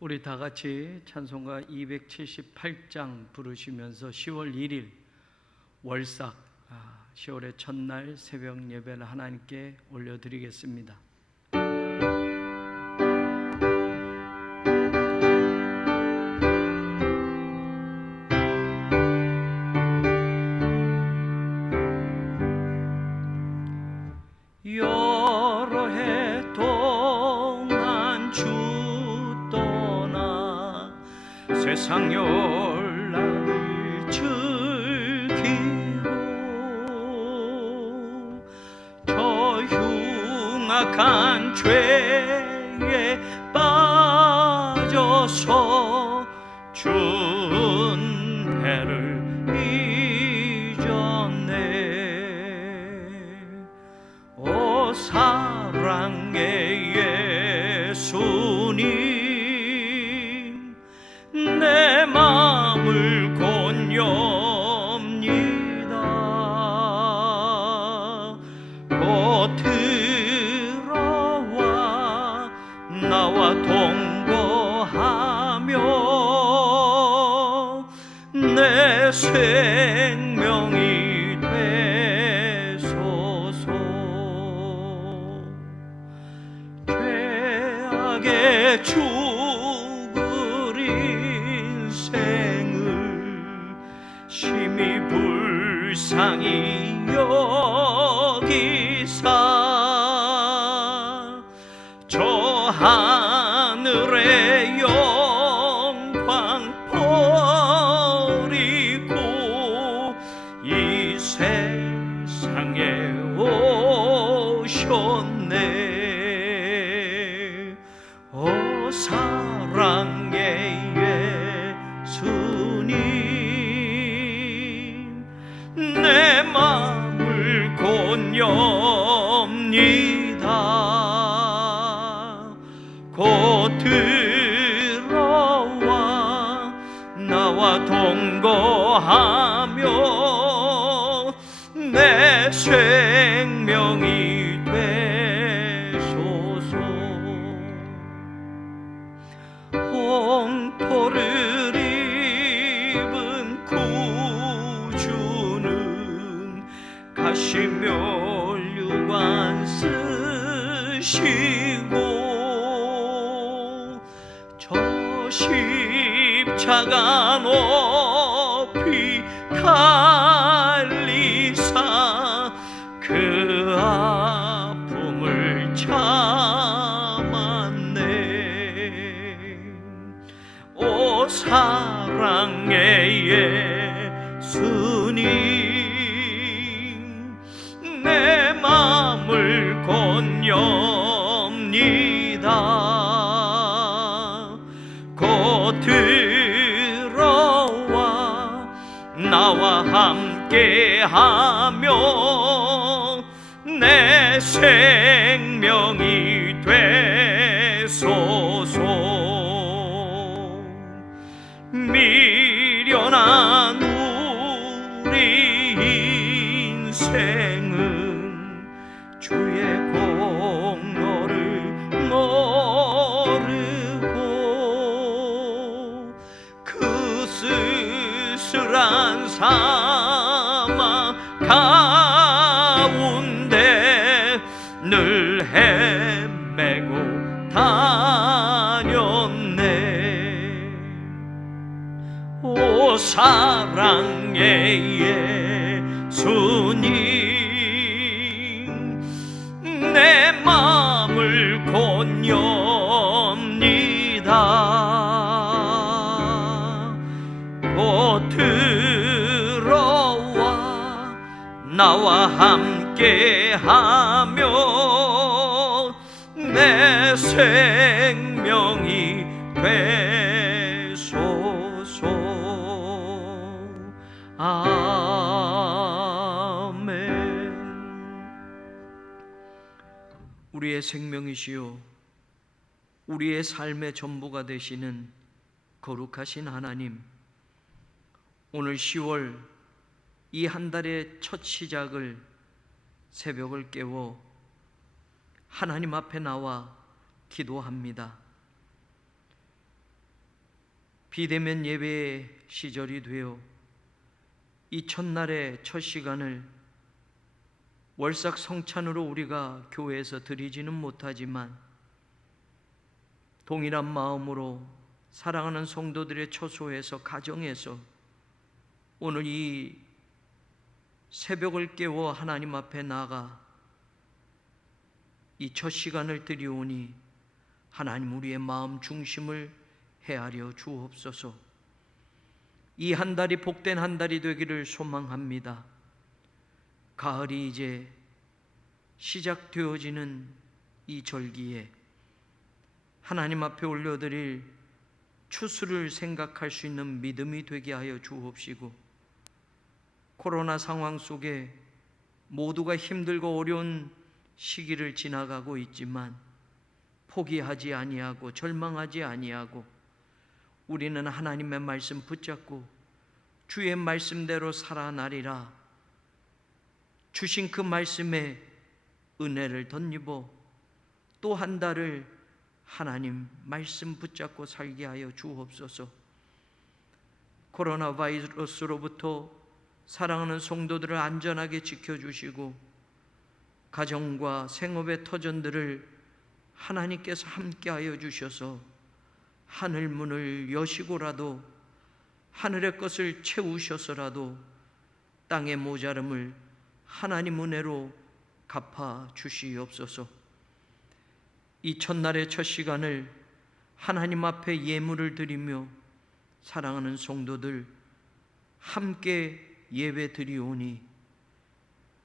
우리 다 같이 찬송가 278장 부르시면서 10월 1일 월삭 10월의 첫날 새벽 예배를 하나님께 올려드리겠습니다. 여러 해 동안 주 떠나 세상 열락을 즐기고 저 흉악한 죄에 빠져서 준혜를 오 사랑의 예수님 내 마음을 권유합니다. 곧 들어와 나와 동거하며 내 생명이 죽을 인생을 심히 불쌍히 여기사 저 하늘의 영광 버리고 이 세상에 오셨네. 사랑의 예수님 내 마음을 권유합니다. 곧 들어와 나와 동거하며 내 생명이 홍토를 입은 구주는 가시면류관 쓰시고 저 십자가 높이 달리사 그 아픔을 사랑의 예수님 내 마음을 권유합니다. 곧 들어와 나와 함께하며 내 생명이 되소서. 미련한 우리 인생은 주의 공로를 모르고 그 쓸쓸한 사막 가운데 늘 헤매고 다녔네. 오 사랑의 예수님 내 마음을 권유합니다. 곧 들어와 나와 함께하며 내 생명이 아멘. 우리의 생명이시요 우리의 삶의 전부가 되시는 거룩하신 하나님, 오늘 10월 이 한 달의 첫 시작을 새벽을 깨워 하나님 앞에 나와 기도합니다. 비대면 예배의 시절이 되어 이 첫날의 첫 시간을 월삭 성찬으로 우리가 교회에서 드리지는 못하지만 동일한 마음으로 사랑하는 성도들의 처소에서 가정에서 오늘 이 새벽을 깨워 하나님 앞에 나아가 이 첫 시간을 드리오니 하나님 우리의 마음 중심을 헤아려 주옵소서. 이 한 달이 복된 한 달이 되기를 소망합니다. 가을이 이제 시작되어지는 이 절기에 하나님 앞에 올려드릴 추수를 생각할 수 있는 믿음이 되게 하여 주옵시고, 코로나 상황 속에 모두가 힘들고 어려운 시기를 지나가고 있지만 포기하지 아니하고 절망하지 아니하고 우리는 하나님의 말씀 붙잡고 주의 말씀대로 살아나리라 주신 그 말씀에 은혜를 덧입어 또 한 달을 하나님 말씀 붙잡고 살게 하여 주옵소서. 코로나 바이러스로부터 사랑하는 성도들을 안전하게 지켜주시고 가정과 생업의 터전들을 하나님께서 함께하여 주셔서 하늘 문을 여시고라도 하늘의 것을 채우셔서라도 땅의 모자름을 하나님 은혜로 갚아 주시옵소서. 이 첫날의 첫 시간을 하나님 앞에 예물을 드리며 사랑하는 성도들 함께 예배 드리오니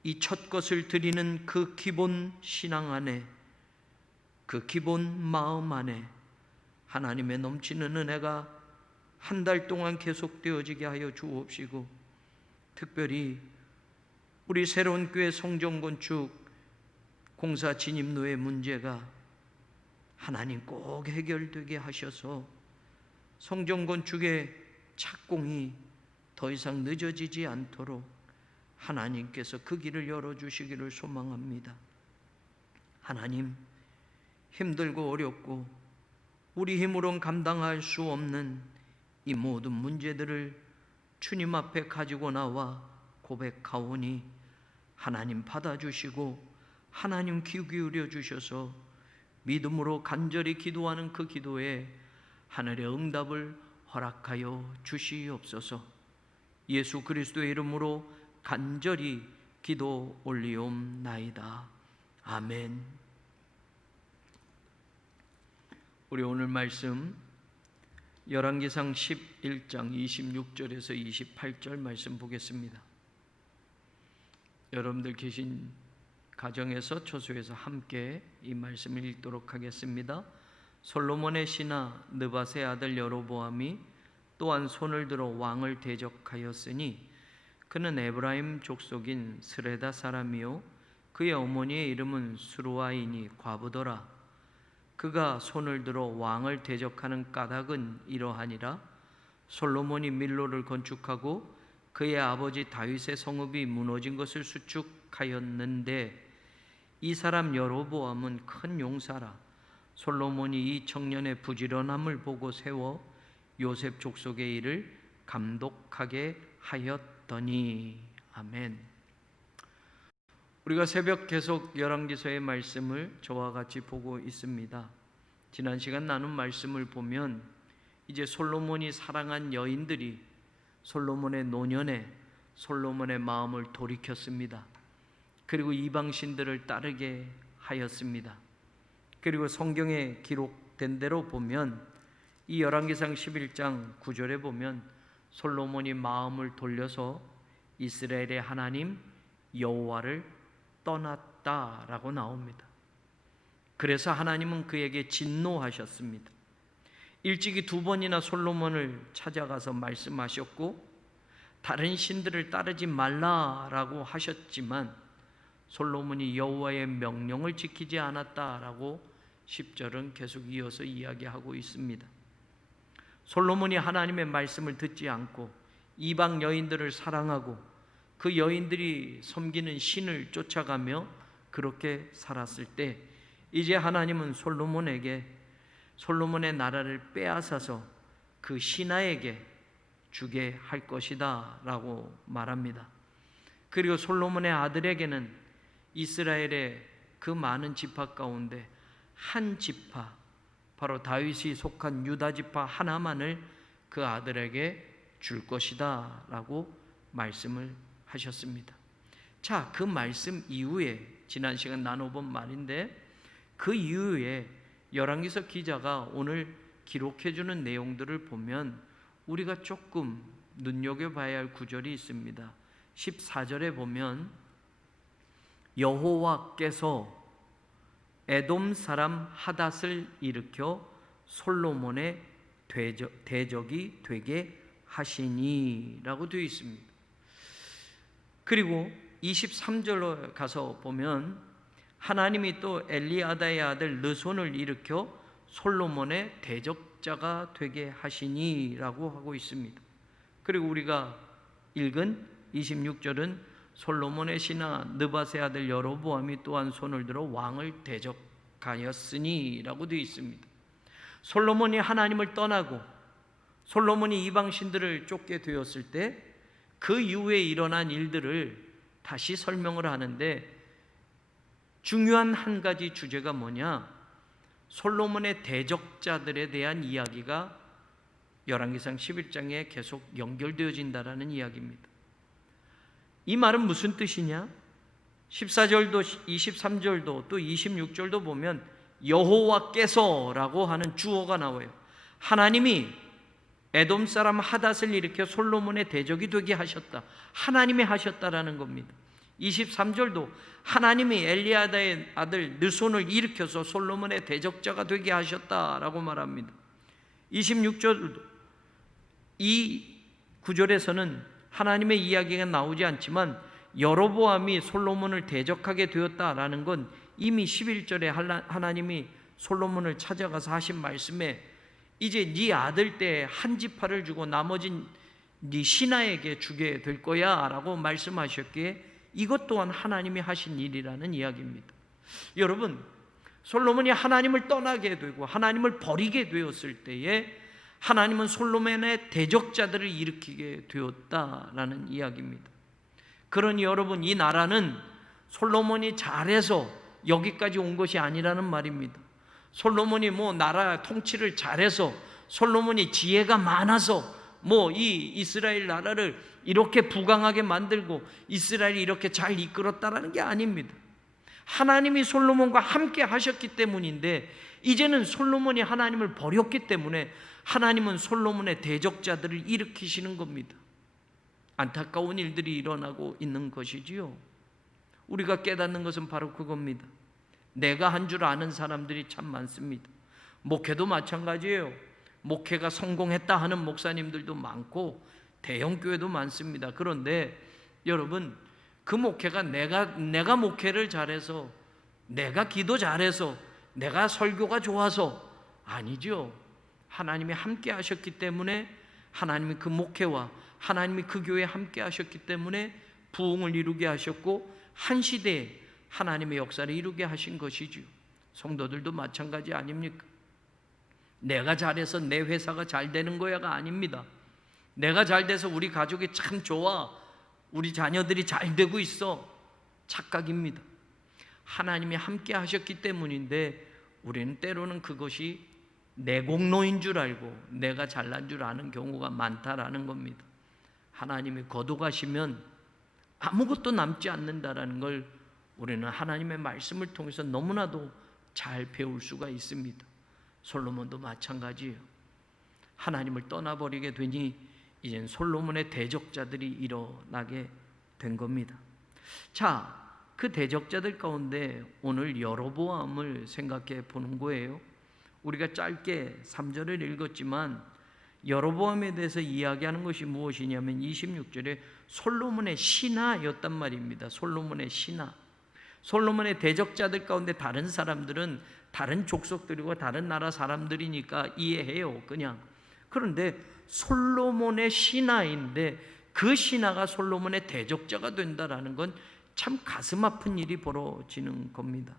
이 첫 것을 드리는 그 기본 신앙 안에, 그 기본 마음 안에 하나님의 넘치는 은혜가 한 달 동안 계속되어지게 하여 주옵시고, 특별히 우리 새로운 교회 성전 건축 공사 진입로의 문제가 하나님 꼭 해결되게 하셔서 성전 건축의 착공이 더 이상 늦어지지 않도록 하나님께서 그 길을 열어주시기를 소망합니다. 하나님, 힘들고 어렵고 우리 힘으로는 감당할 수 없는 이 모든 문제들을 주님 앞에 가지고 나와 고백하오니 하나님 받아주시고 하나님 귀 기울여 주셔서 믿음으로 간절히 기도하는 그 기도에 하늘의 응답을 허락하여 주시옵소서. 예수 그리스도의 이름으로 간절히 기도 올리옵나이다. 아멘. 우리 오늘 말씀 열왕기상 11장 26절에서 28절 말씀 보겠습니다. 여러분들 계신 가정에서 처소에서 함께 이 말씀을 읽도록 하겠습니다. 솔로몬의 신하 느밧의 아들 여로보암이 또한 손을 들어 왕을 대적하였으니 그는 에브라임 족속인 스레다 사람이요 그의 어머니의 이름은 수루아이니 과부더라. 그가 손을 들어 왕을 대적하는 까닭은 이러하니라. 솔로몬이 밀로를 건축하고 그의 아버지 다윗의 성읍이 무너진 것을 수축하였는데 이 사람 여로보암은 큰 용사라. 솔로몬이 이 청년의 부지런함을 보고 세워 요셉 족속의 일을 감독하게 하였더니. 아멘. 우리가 새벽 계속 열왕기서의 말씀을 저와 같이 보고 있습니다. 지난 시간 나눈 말씀을 보면 이제 솔로몬이 사랑한 여인들이 솔로몬의 노년에 솔로몬의 마음을 돌이켰습니다. 그리고 이방신들을 따르게 하였습니다. 그리고 성경에 기록된 대로 보면 이 열왕기상 11장 9절에 보면 솔로몬이 마음을 돌려서 이스라엘의 하나님 여호와를 떠났다라고 나옵니다. 그래서 하나님은 그에게 진노하셨습니다. 일찍이 2번이나 솔로몬을 찾아가서 말씀하셨고 다른 신들을 따르지 말라라고 하셨지만 솔로몬이 여호와의 명령을 지키지 않았다라고 10절은 계속 이어서 이야기하고 있습니다. 솔로몬이 하나님의 말씀을 듣지 않고 이방 여인들을 사랑하고 그 여인들이 섬기는 신을 쫓아가며 그렇게 살았을 때 이제 하나님은 솔로몬에게 솔로몬의 나라를 빼앗아서 그 신하에게 주게 할 것이다 라고 말합니다. 그리고 솔로몬의 아들에게는 이스라엘의 그 많은 지파 가운데 한 지파, 바로 다윗이 속한 유다 지파 하나만을 그 아들에게 줄 것이다 라고 말씀을 하셨습니다. 자, 그 말씀 이후에 지난 시간 나눠본 말인데, 그 이후에 열왕기서 기자가 오늘 기록해주는 내용들을 보면 우리가 조금 눈여겨봐야 할 구절이 있습니다. 14절에 보면 여호와께서 에돔 사람 하닷을 일으켜 솔로몬의 대적이 되게 하시니 라고 되어 있습니다. 그리고 23절로 가서 보면 하나님이 또 엘리아다의 아들 르손을 일으켜 솔로몬의 대적자가 되게 하시니 라고 하고 있습니다. 그리고 우리가 읽은 26절은 솔로몬의 신하 느밧의 아들 여로보암이 또한 손을 들어 왕을 대적하였으니 라고 되어 있습니다. 솔로몬이 하나님을 떠나고 솔로몬이 이방신들을 쫓게 되었을 때 그 이후에 일어난 일들을 다시 설명을 하는데, 중요한 한 가지 주제가 뭐냐? 솔로몬의 대적자들에 대한 이야기가 열왕기상 11장에 계속 연결되어진다라는 이야기입니다. 이 말은 무슨 뜻이냐? 14절도 23절도 또 26절도 보면 여호와께서라고 하는 주어가 나와요. 하나님이 에돔 사람 하닷을 일으켜 솔로몬의 대적이 되게 하셨다. 하나님이 하셨다라는 겁니다. 23절도 하나님이 엘리아다의 아들 느손을 일으켜서 솔로몬의 대적자가 되게 하셨다라고 말합니다. 26절도 이 구절에서는 하나님의 이야기가 나오지 않지만 여로보암이 솔로몬을 대적하게 되었다라는 건 이미 11절에 하나님이 솔로몬을 찾아가서 하신 말씀에 이제 네 아들 때 한 지파를 주고 나머진 네 신하에게 주게 될 거야 라고 말씀하셨기에 이것 또한 하나님이 하신 일이라는 이야기입니다. 여러분, 솔로몬이 하나님을 떠나게 되고 하나님을 버리게 되었을 때에 하나님은 솔로몬의 대적자들을 일으키게 되었다라는 이야기입니다. 그러니 여러분, 이 나라는 솔로몬이 잘해서 여기까지 온 것이 아니라는 말입니다. 솔로몬이 나라 통치를 잘해서, 솔로몬이 지혜가 많아서 이 이스라엘 나라를 이렇게 부강하게 만들고 이스라엘이 이렇게 잘 이끌었다라는 게 아닙니다. 하나님이 솔로몬과 함께 하셨기 때문인데, 이제는 솔로몬이 하나님을 버렸기 때문에 하나님은 솔로몬의 대적자들을 일으키시는 겁니다. 안타까운 일들이 일어나고 있는 것이지요. 우리가 깨닫는 것은 바로 그겁니다. 내가 한 줄 아는 사람들이 참 많습니다. 목회도 마찬가지예요. 목회가 성공했다 하는 목사님들도 많고 대형교회도 많습니다. 그런데 여러분, 그 목회가 내가 목회를 잘해서, 내가 기도 잘해서, 내가 설교가 좋아서 아니죠. 하나님이 함께 하셨기 때문에, 하나님이 그 목회와 하나님이 그 교회에 함께 하셨기 때문에 부흥을 이루게 하셨고 한 시대에 하나님의 역사를 이루게 하신 것이지요. 성도들도 마찬가지 아닙니까? 내가 잘해서 내 회사가 잘 되는 거야가 아닙니다. 내가 잘 돼서 우리 가족이 참 좋아, 우리 자녀들이 잘 되고 있어, 착각입니다. 하나님이 함께 하셨기 때문인데 우리는 때로는 그것이 내 공로인 줄 알고 내가 잘난 줄 아는 경우가 많다라는 겁니다. 하나님이 거둬가시면 아무것도 남지 않는다라는 걸 우리는 하나님의 말씀을 통해서 너무나도 잘 배울 수가 있습니다. 솔로몬도 마찬가지예요. 하나님을 떠나버리게 되니 이젠 솔로몬의 대적자들이 일어나게 된 겁니다. 자, 그 대적자들 가운데 오늘 여로보암을 생각해 보는 거예요. 우리가 짧게 3절을 읽었지만 여로보암에 대해서 이야기하는 것이 무엇이냐면 26절에 솔로몬의 신하였단 말입니다. 솔로몬의 신하. 솔로몬의 대적자들 가운데 다른 사람들은 다른 족속들이고 다른 나라 사람들이니까 이해해요, 그냥. 그런데 솔로몬의 신하인데 그 신하가 솔로몬의 대적자가 된다라는 건 참 가슴 아픈 일이 벌어지는 겁니다.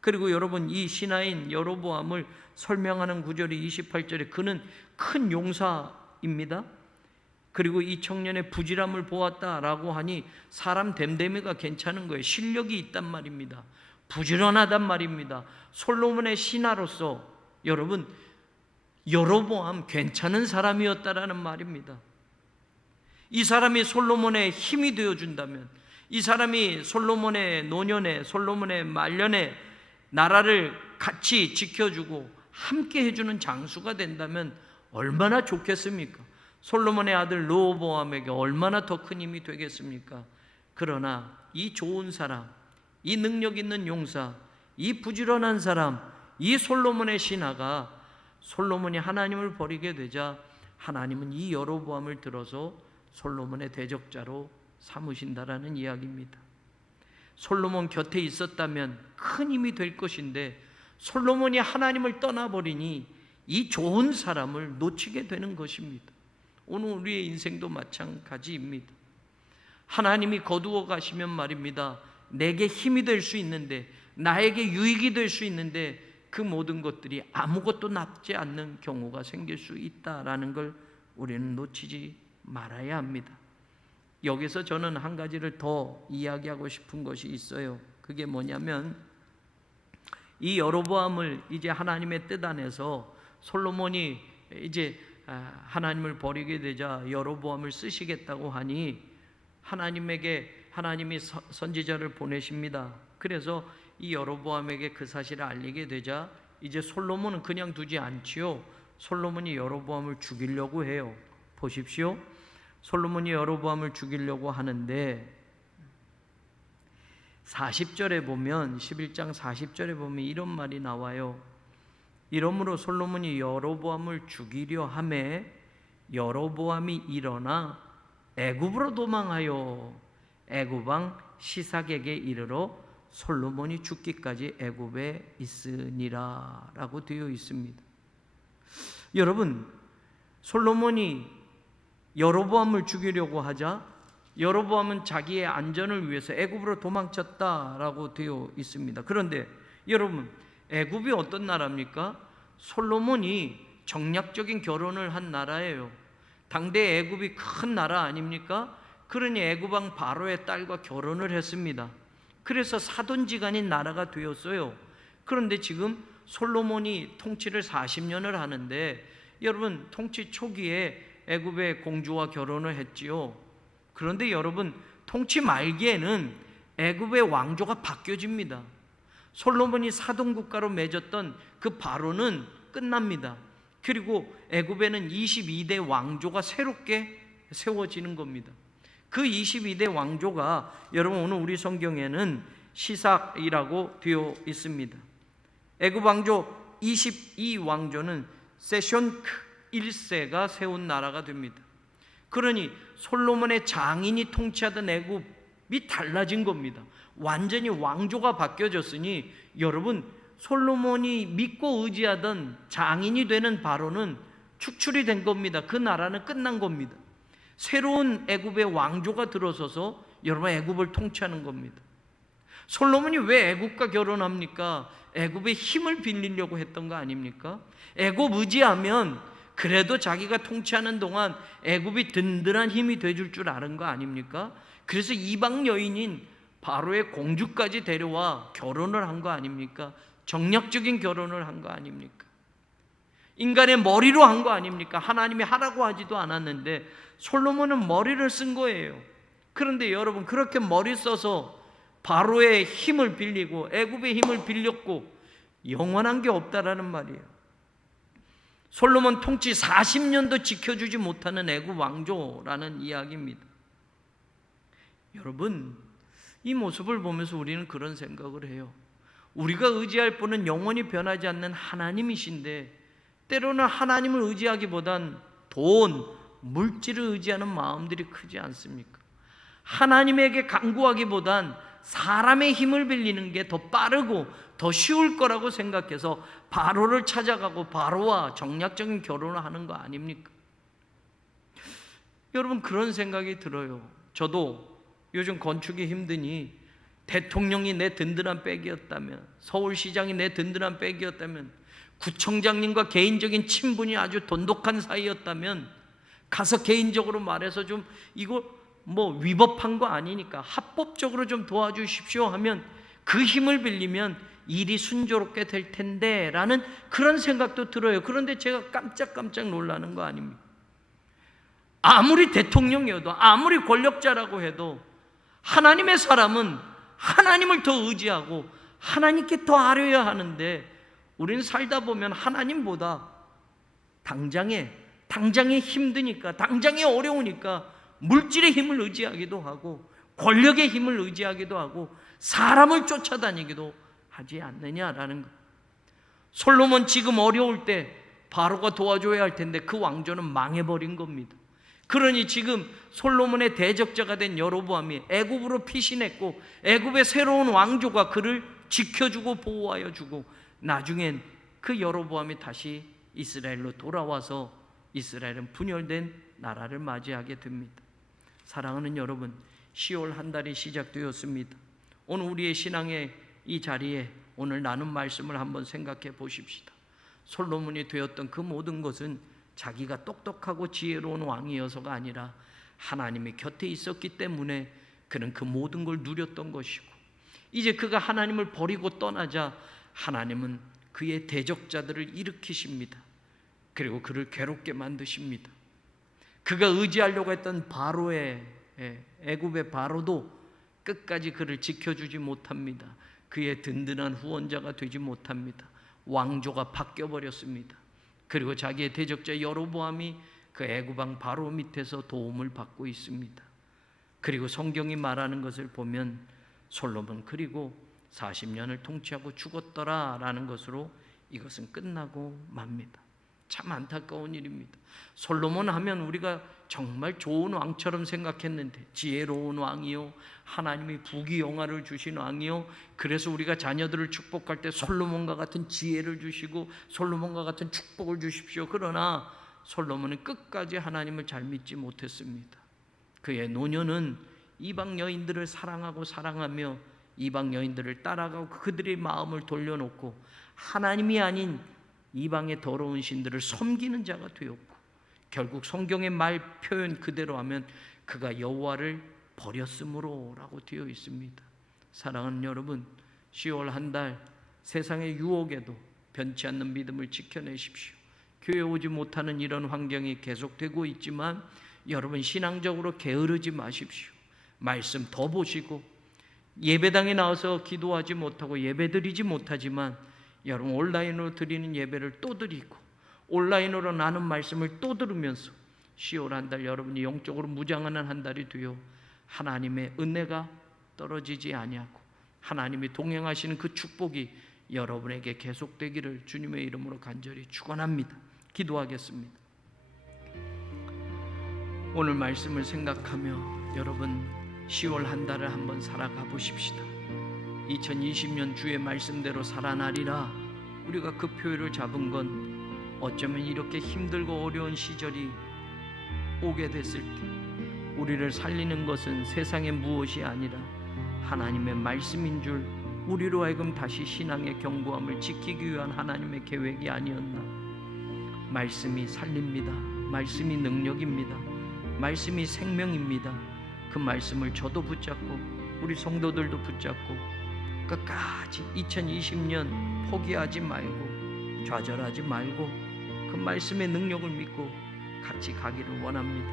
그리고 여러분, 이 신하인 여로보암을 설명하는 구절이 28절에 그는 큰 용사입니다. 그리고 이 청년의 부지런함을 보았다라고 하니 사람 됨됨이가 괜찮은 거예요. 실력이 있단 말입니다. 부지런하단 말입니다. 솔로몬의 신하로서 여러분, 여로보암 괜찮은 사람이었다라는 말입니다. 이 사람이 솔로몬의 힘이 되어준다면, 이 사람이 솔로몬의 노년에, 솔로몬의 말년에 나라를 같이 지켜주고 함께 해주는 장수가 된다면 얼마나 좋겠습니까? 솔로몬의 아들 르호보암에게 얼마나 더 큰 힘이 되겠습니까? 그러나 이 좋은 사람, 이 능력 있는 용사, 이 부지런한 사람, 이 솔로몬의 신하가 솔로몬이 하나님을 버리게 되자 하나님은 이 여로보암을 들어서 솔로몬의 대적자로 삼으신다라는 이야기입니다. 솔로몬 곁에 있었다면 큰 힘이 될 것인데 솔로몬이 하나님을 떠나버리니 이 좋은 사람을 놓치게 되는 것입니다. 오늘 우리의 인생도 마찬가지입니다. 하나님이 거두어 가시면 말입니다, 내게 힘이 될 수 있는데, 나에게 유익이 될 수 있는데 그 모든 것들이 아무것도 남지 않는 경우가 생길 수 있다라는 걸 우리는 놓치지 말아야 합니다. 여기서 저는 한 가지를 더 이야기하고 싶은 것이 있어요. 그게 뭐냐면, 이 여로보암을 이제 하나님의 뜻 안에서 솔로몬이 이제 하나님을 버리게 되자 여로보암을 쓰시겠다고 하니 하나님이 선지자를 보내십니다. 그래서 이 여로보암에게 그 사실을 알리게 되자 이제 솔로몬은 그냥 두지 않지요. 솔로몬이 여로보암을 죽이려고 해요. 보십시오. 솔로몬이 여로보암을 죽이려고 하는데 40절에 보면, 11장 40절에 보면 이런 말이 나와요. 이러므로 솔로몬이 여로보암을 죽이려 하매 여로보암이 일어나 애굽으로 도망하여 애굽 왕 시삭에게 이르러 솔로몬이 죽기까지 애굽에 있으니라 라고 되어 있습니다. 여러분, 솔로몬이 여로보암을 죽이려고 하자 여로보암은 자기의 안전을 위해서 애굽으로 도망쳤다라고 되어 있습니다. 그런데 여러분, 애굽이 어떤 나라입니까? 솔로몬이 정략적인 결혼을 한 나라예요. 당대 애굽이 큰 나라 아닙니까? 그러니 애굽 왕 바로의 딸과 결혼을 했습니다. 그래서 사돈지간인 나라가 되었어요. 그런데 지금 솔로몬이 통치를 40년을 하는데, 여러분, 통치 초기에 애굽의 공주와 결혼을 했지요. 그런데 여러분, 통치 말기에는 애굽의 왕조가 바뀌어집니다. 솔로몬이 사돈국가로 맺었던 그 바로는 끝납니다. 그리고 애굽에는 22대 왕조가 새롭게 세워지는 겁니다. 그 22대 왕조가 여러분 오늘 우리 성경에는 시삭이라고 되어 있습니다. 애굽 왕조 22왕조는 세션크 1세가 세운 나라가 됩니다. 그러니 솔로몬의 장인이 통치하던 애굽이 달라진 겁니다. 완전히 왕조가 바뀌어졌으니 여러분, 솔로몬이 믿고 의지하던 장인이 되는 바로는 축출이 된 겁니다. 그 나라는 끝난 겁니다. 새로운 애굽의 왕조가 들어서서 여러분 애굽을 통치하는 겁니다. 솔로몬이 왜 애굽과 결혼합니까? 애굽의 힘을 빌리려고 했던 거 아닙니까? 애굽 의지하면 그래도 자기가 통치하는 동안 애굽이 든든한 힘이 돼줄 줄 아는 거 아닙니까? 그래서 이방 여인인 바로의 공주까지 데려와 결혼을 한 거 아닙니까? 정략적인 결혼을 한 거 아닙니까? 인간의 머리로 한 거 아닙니까? 하나님이 하라고 하지도 않았는데 솔로몬은 머리를 쓴 거예요. 그런데 여러분, 그렇게 머리 써서 바로의 힘을 빌리고 애굽의 힘을 빌렸고 영원한 게 없다라는 말이에요. 솔로몬 통치 40년도 지켜주지 못하는 애굽 왕조라는 이야기입니다. 여러분, 이 모습을 보면서 우리는 그런 생각을 해요. 우리가 의지할 분은 영원히 변하지 않는 하나님이신데 때로는 하나님을 의지하기보단 돈, 물질을 의지하는 마음들이 크지 않습니까? 하나님에게 간구하기보단 사람의 힘을 빌리는 게 더 빠르고 더 쉬울 거라고 생각해서 바로를 찾아가고 바로와 정략적인 결혼을 하는 거 아닙니까? 여러분, 그런 생각이 들어요. 저도 요즘 건축이 힘드니 대통령이 내 든든한 백이었다면, 서울시장이 내 든든한 백이었다면, 구청장님과 개인적인 친분이 아주 돈독한 사이였다면 가서 개인적으로 말해서 좀 이거 뭐 위법한 거 아니니까 합법적으로 좀 도와주십시오 하면 그 힘을 빌리면 일이 순조롭게 될 텐데 라는 그런 생각도 들어요. 그런데 제가 깜짝깜짝 놀라는 거 아닙니까? 아무리 대통령이어도, 아무리 권력자라고 해도 하나님의 사람은 하나님을 더 의지하고 하나님께 더 아뢰어야 하는데, 우리는 살다 보면 하나님보다 당장에 힘드니까, 당장에 어려우니까 물질의 힘을 의지하기도 하고 권력의 힘을 의지하기도 하고 사람을 쫓아다니기도 하지 않느냐라는 것. 솔로몬 지금 어려울 때 바로가 도와줘야 할 텐데 그 왕조는 망해버린 겁니다. 그러니 지금 솔로몬의 대적자가 된 여로보암이 애굽으로 피신했고 애굽의 새로운 왕조가 그를 지켜주고 보호하여 주고, 나중엔 그 여로보암이 다시 이스라엘로 돌아와서 이스라엘은 분열된 나라를 맞이하게 됩니다. 사랑하는 여러분, 10월 한 달이 시작되었습니다. 오늘 우리의 신앙의 이 자리에 오늘 나눈 말씀을 한번 생각해 보십시다. 솔로몬이 되었던 그 모든 것은 자기가 똑똑하고 지혜로운 왕이어서가 아니라 하나님이 곁에 있었기 때문에 그는 그 모든 걸 누렸던 것이고, 이제 그가 하나님을 버리고 떠나자 하나님은 그의 대적자들을 일으키십니다. 그리고 그를 괴롭게 만드십니다. 그가 의지하려고 했던 바로의 애굽의 바로도 끝까지 그를 지켜주지 못합니다. 그의 든든한 후원자가 되지 못합니다. 왕조가 바뀌어버렸습니다. 그리고 자기의 대적자 여로보암이 그 애굽왕 바로 밑에서 도움을 받고 있습니다. 그리고 성경이 말하는 것을 보면 솔로몬 그리고 40년을 통치하고 죽었더라 라는 것으로 이것은 끝나고 맙니다. 참 안타까운 일입니다. 솔로몬 하면 우리가 정말 좋은 왕처럼 생각했는데, 지혜로운 왕이요, 하나님이 부귀영화를 주신 왕이요, 그래서 우리가 자녀들을 축복할 때 솔로몬과 같은 지혜를 주시고 솔로몬과 같은 축복을 주십시오. 그러나 솔로몬은 끝까지 하나님을 잘 믿지 못했습니다. 그의 노년은 이방 여인들을 사랑하며 이방 여인들을 따라가고 그들의 마음을 돌려놓고 하나님이 아닌 이방의 더러운 신들을 섬기는 자가 되었고, 결국 성경의 말 표현 그대로 하면 그가 여호와를 버렸으므로 라고 되어 있습니다. 사랑하는 여러분, 10월 한 달 세상의 유혹에도 변치 않는 믿음을 지켜내십시오. 교회 오지 못하는 이런 환경이 계속되고 있지만 여러분 신앙적으로 게으르지 마십시오. 말씀 더 보시고, 예배당에 나와서 기도하지 못하고 예배드리지 못하지만 여러분 온라인으로 드리는 예배를 또 드리고 온라인으로 나눈 말씀을 또 들으면서 10월 한 달 여러분이 영적으로 무장하는 한 달이 되어 하나님의 은혜가 떨어지지 아니하고 하나님이 동행하시는 그 축복이 여러분에게 계속되기를 주님의 이름으로 간절히 축원합니다. 기도하겠습니다. 오늘 말씀을 생각하며 여러분 10월 한 달을 한번 살아가 보십시다. 2020년 주의 말씀대로 살아나리라. 우리가 그 표현을 잡은 건 어쩌면 이렇게 힘들고 어려운 시절이 오게 됐을 때 우리를 살리는 것은 세상의 무엇이 아니라 하나님의 말씀인 줄, 우리로 하여금 다시 신앙의 견고함을 지키기 위한 하나님의 계획이 아니었나. 말씀이 살립니다. 말씀이 능력입니다. 말씀이 생명입니다. 그 말씀을 저도 붙잡고 우리 성도들도 붙잡고 끝까지 2020년 포기하지 말고 좌절하지 말고 그 말씀의 능력을 믿고 같이 가기를 원합니다.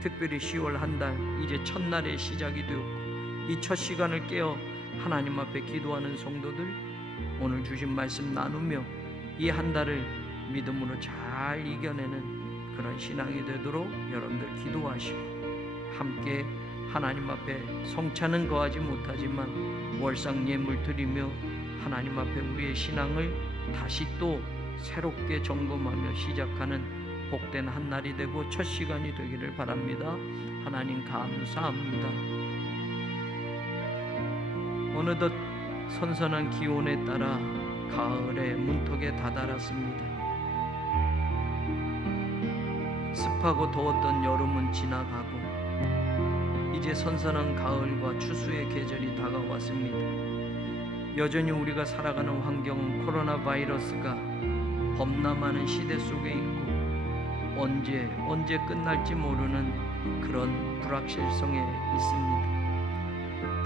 특별히 10월 한 달 이제 첫날의 시작이 되었고 이 첫 시간을 깨어 하나님 앞에 기도하는 성도들, 오늘 주신 말씀 나누며 이 한 달을 믿음으로 잘 이겨내는 그런 신앙이 되도록 여러분들 기도하시고 함께 하나님 앞에 성찬은 거하지 못하지만 월상 예물 드리며 하나님 앞에 우리의 신앙을 다시 또 새롭게 점검하며 시작하는 복된 한 날이 되고 첫 시간이 되기를 바랍니다. 하나님 감사합니다. 어느덧 선선한 기온에 따라 가을의 문턱에 다다랐습니다. 습하고 더웠던 여름은 지나가고 이제 선선한 가을과 추수의 계절이 다가왔습니다. 여전히 우리가 살아가는 환경은 코로나 바이러스가 범람하는 시대 속에 있고 언제 끝날지 모르는 그런 불확실성에 있습니다.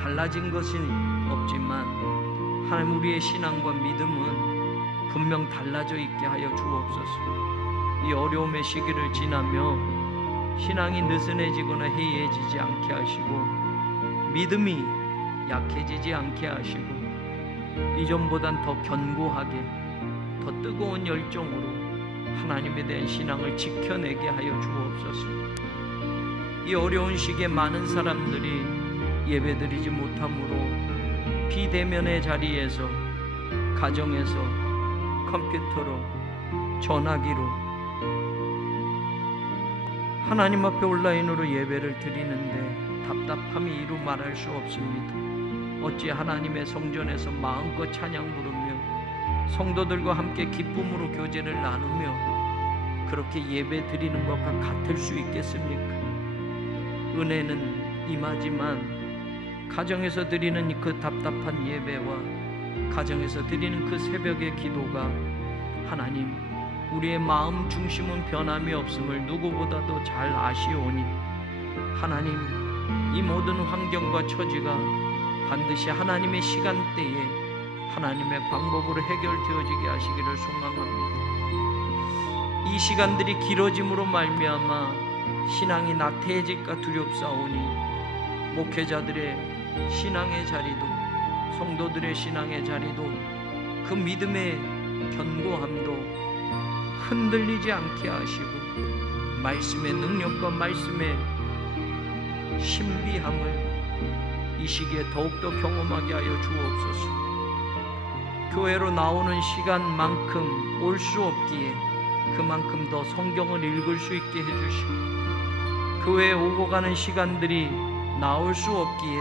달라진 것은 없지만 하나님 우리의 신앙과 믿음은 분명 달라져 있게 하여 주옵소서. 이 어려움의 시기를 지나며 신앙이 느슨해지거나 해이해지지 않게 하시고 믿음이 약해지지 않게 하시고 이전보단 더 견고하게 더 뜨거운 열정으로 하나님에 대한 신앙을 지켜내게 하여 주옵소서. 이 어려운 시기에 많은 사람들이 예배드리지 못함으로 비대면의 자리에서 가정에서 컴퓨터로 전화기로 하나님 앞에 온라인으로 예배를 드리는데 답답함이 이루 말할 수 없습니다. 어찌 하나님의 성전에서 마음껏 찬양 부르며 성도들과 함께 기쁨으로 교제를 나누며 그렇게 예배 드리는 것과 같을 수 있겠습니까? 은혜는 임하지만 가정에서 드리는 그 답답한 예배와 가정에서 드리는 그 새벽의 기도가 하나님 우리의 마음 중심은 변함이 없음을 누구보다도 잘 아시오니 하나님 이 모든 환경과 처지가 반드시 하나님의 시간대에 하나님의 방법으로 해결되어지게 하시기를 소망합니다. 이 시간들이 길어짐으로 말미암아 신앙이 나태해질까 두렵사오니 목회자들의 신앙의 자리도 성도들의 신앙의 자리도 그 믿음의 견고함도 흔들리지 않게 하시고 말씀의 능력과 말씀의 신비함을 이 시기에 더욱더 경험하게 하여 주옵소서. 교회로 나오는 시간만큼 올 수 없기에 그만큼 더 성경을 읽을 수 있게 해주시고 교회에 오고 가는 시간들이 나올 수 없기에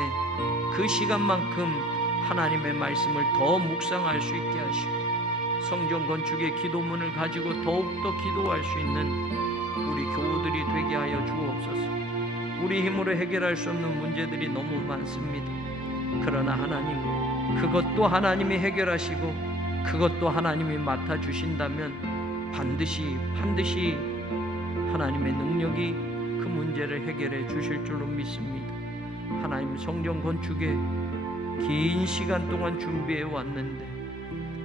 그 시간만큼 하나님의 말씀을 더 묵상할 수 있게 하시고 성전 건축의 기도문을 가지고 더욱더 기도할 수 있는 우리 교우들이 되게 하여 주옵소서. 우리 힘으로 해결할 수 없는 문제들이 너무 많습니다. 그러나 하나님 그것도 하나님이 해결하시고 그것도 하나님이 맡아주신다면 반드시 하나님의 능력이 그 문제를 해결해 주실 줄로 믿습니다. 하나님 성전 건축에 긴 시간 동안 준비해 왔는데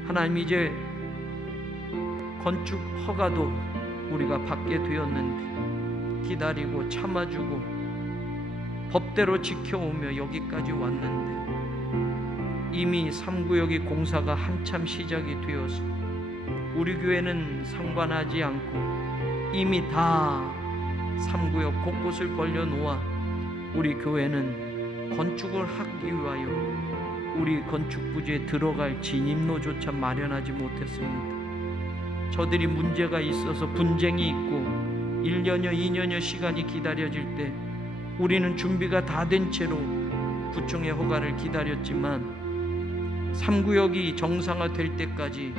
하나님 이제 건축 허가도 우리가 받게 되었는데 기다리고 참아주고 법대로 지켜오며 여기까지 왔는데 이미 3구역이 공사가 한참 시작이 되어서 우리 교회는 상관하지 않고 이미 다 3구역 곳곳을 벌려놓아 우리 교회는 건축을 하기 위하여 우리 건축부지에 들어갈 진입로조차 마련하지 못했습니다. 저들이 문제가 있어서 분쟁이 있고 1년여 2년여 시간이 기다려질 때 우리는 준비가 다 된 채로 구청의 허가를 기다렸지만 3구역이 정상화될 때까지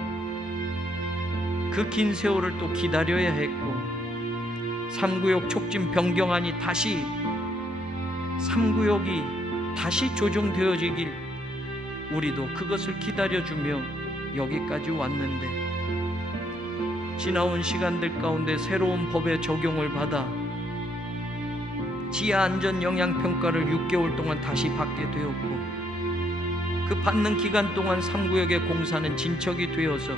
그 긴 세월을 또 기다려야 했고 3구역 촉진 변경안이 다시 3구역이 다시 조정되어지길 우리도 그것을 기다려주며 여기까지 왔는데 지나온 시간들 가운데 새로운 법의 적용을 받아 지하 안전 영향 평가를 6개월 동안 다시 받게 되었고 그 받는 기간 동안 3구역의 공사는 진척이 되어서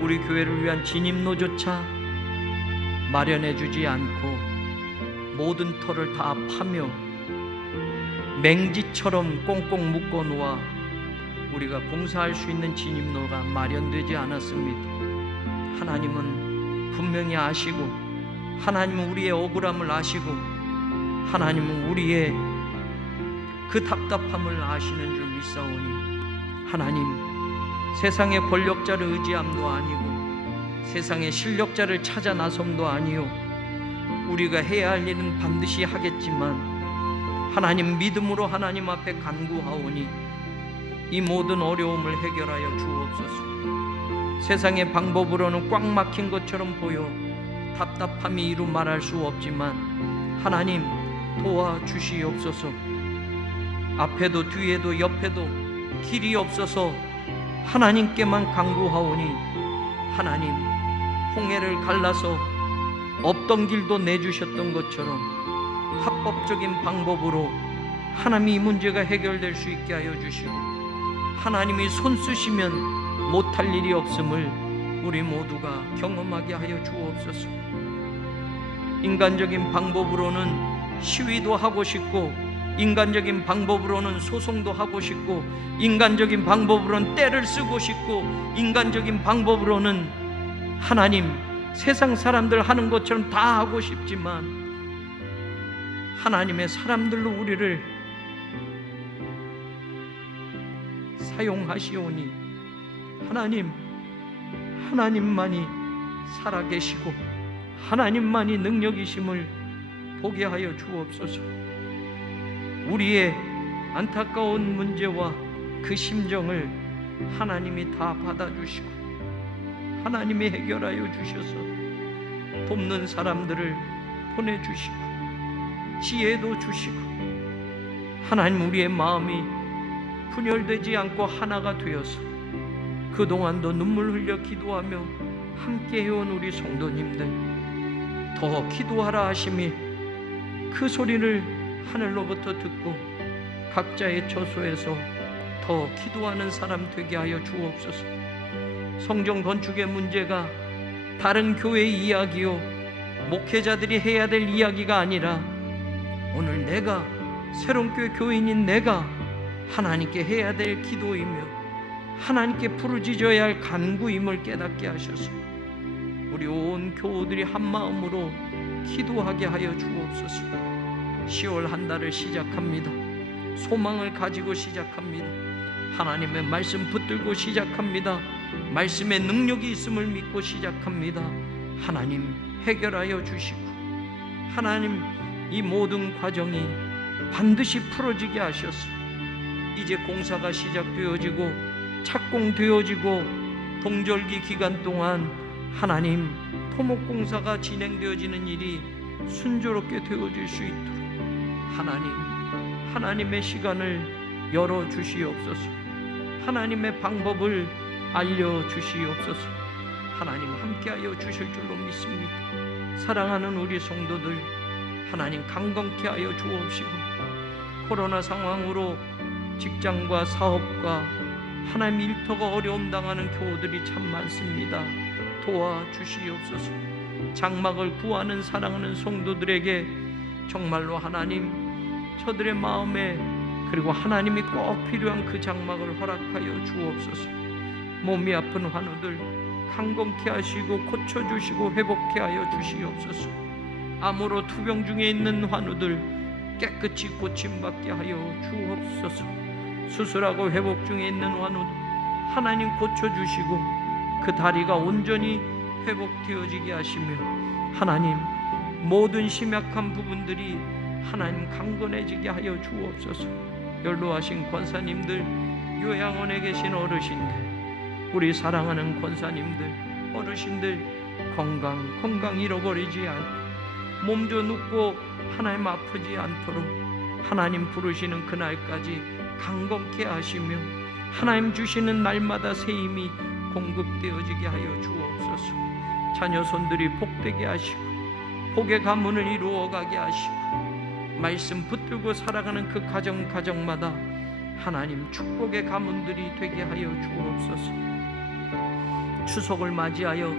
우리 교회를 위한 진입로조차 마련해 주지 않고 모든 터를 다 파며 맹지처럼 꽁꽁 묶어 놓아 우리가 공사할 수 있는 진입로가 마련되지 않았습니다. 하나님은 분명히 아시고 하나님은 우리의 억울함을 아시고 하나님은 우리의 그 답답함을 아시는 줄 믿사오니 하나님 세상의 권력자를 의지함도 아니고 세상의 실력자를 찾아 나섬도 아니요 우리가 해야 할 일은 반드시 하겠지만 하나님 믿음으로 하나님 앞에 간구하오니 이 모든 어려움을 해결하여 주옵소서. 세상의 방법으로는 꽉 막힌 것처럼 보여 답답함이 이루 말할 수 없지만 하나님 도와주시옵소서. 앞에도 뒤에도 옆에도 길이 없어서 하나님께만 간구하오니 하나님, 홍해를 갈라서 없던 길도 내주셨던 것처럼 합법적인 방법으로 하나님이 이 문제가 해결될 수 있게 하여 주시고, 하나님이 손 쓰시면 못할 일이 없음을 우리 모두가 경험하게 하여 주옵소서. 인간적인 방법으로는 시위도 하고 싶고, 인간적인 방법으로는 소송도 하고 싶고, 인간적인 방법으로는 떼를 쓰고 싶고, 인간적인 방법으로는 하나님, 세상 사람들 하는 것처럼 다 하고 싶지만 하나님의 사람들로 우리를 사용하시오니 하나님, 하나님만이 살아계시고 하나님만이 능력이심을 보게 하여 주옵소서. 우리의 안타까운 문제와 그 심정을 하나님이 다 받아주시고 하나님이 해결하여 주셔서 돕는 사람들을 보내주시고 지혜도 주시고, 하나님, 우리의 마음이 분열되지 않고 하나가 되어서 그동안도 눈물 흘려 기도하며 함께 해온 우리 성도님들, 더 기도하라 하심이 그 소리를 하늘로부터 듣고 각자의 처소에서 더 기도하는 사람 되게 하여 주옵소서. 성전 건축의 문제가 다른 교회의 이야기요, 목회자들이 해야 될 이야기가 아니라 오늘 내가, 새롬교회 교인인 내가 하나님께 해야 될 기도이며 하나님께 부르짖어야 할 간구임을 깨닫게 하셔서 우리 온 교우들이 한마음으로 기도하게 하여 주옵소서. 10월 한 달을 시작합니다. 소망을 가지고 시작합니다. 하나님의 말씀 붙들고 시작합니다. 말씀의 능력이 있음을 믿고 시작합니다. 하나님, 해결하여 주시고 하나님, 이 모든 과정이 반드시 풀어지게 하셔서 이제 공사가 시작되어지고 착공되어지고 동절기 기간 동안 하나님, 토목공사가 진행되어지는 일이 순조롭게 되어질 수 있도록 하나님, 하나님의 시간을 열어주시옵소서. 하나님의 방법을 알려주시옵소서. 하나님, 함께하여 주실 줄로 믿습니다. 사랑하는 우리 성도들, 하나님 강건케 하여 주옵시고, 코로나 상황으로 직장과 사업과 하나님 일터가 어려움 당하는 교우들이 참 많습니다. 도와주시옵소서. 장막을 구하는 사랑하는 성도들에게 정말로 하나님, 저들의 마음에 그리고 하나님이 꼭 필요한 그 장막을 허락하여 주옵소서. 몸이 아픈 환우들 강건케 하시고 고쳐주시고 회복케 하여 주시옵소서. 암으로 투병 중에 있는 환우들 깨끗이 고침받게 하여 주옵소서. 수술하고 회복 중에 있는 환우들 하나님 고쳐주시고 그 다리가 온전히 회복되어지게 하시며, 하나님, 모든 심약한 부분들이 하나님 강건해지게 하여 주옵소서. 연로하신 권사님들, 요양원에 계신 어르신들, 우리 사랑하는 권사님들, 어르신들 건강 잃어버리지 않고 몸져 눕고 하나님 아프지 않도록 하나님 부르시는 그날까지 강건케 하시며 하나님 주시는 날마다 새 힘이 공급되어지게 하여 주옵소서. 자녀손들이 복되게 하시고 복의 가문을 이루어가게 하시고 말씀 붙들고 살아가는 그 가정마다 하나님 축복의 가문들이 되게 하여 주옵소서. 추석을 맞이하여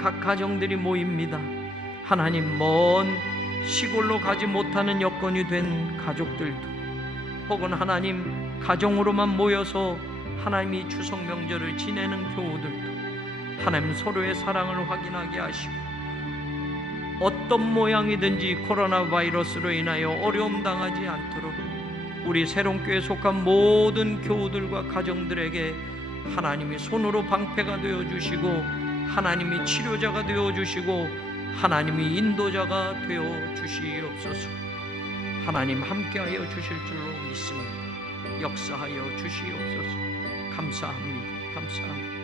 각 가정들이 모입니다. 하나님, 먼 시골로 가지 못하는 여건이 된 가족들도, 혹은 하나님 가정으로만 모여서 하나님이 추석 명절을 지내는 교우들도 하나님 서로의 사랑을 확인하게 하시고 어떤 모양이든지 코로나 바이러스로 인하여 어려움 당하지 않도록 우리 새롬교회에 속한 모든 교우들과 가정들에게 하나님이 손으로 방패가 되어주시고 하나님이 치료자가 되어주시고 하나님이 인도자가 되어주시옵소서. 하나님 함께하여 주실 줄로 믿습니다. 역사하여 주시옵소서. 감사합니다. 감사합니다.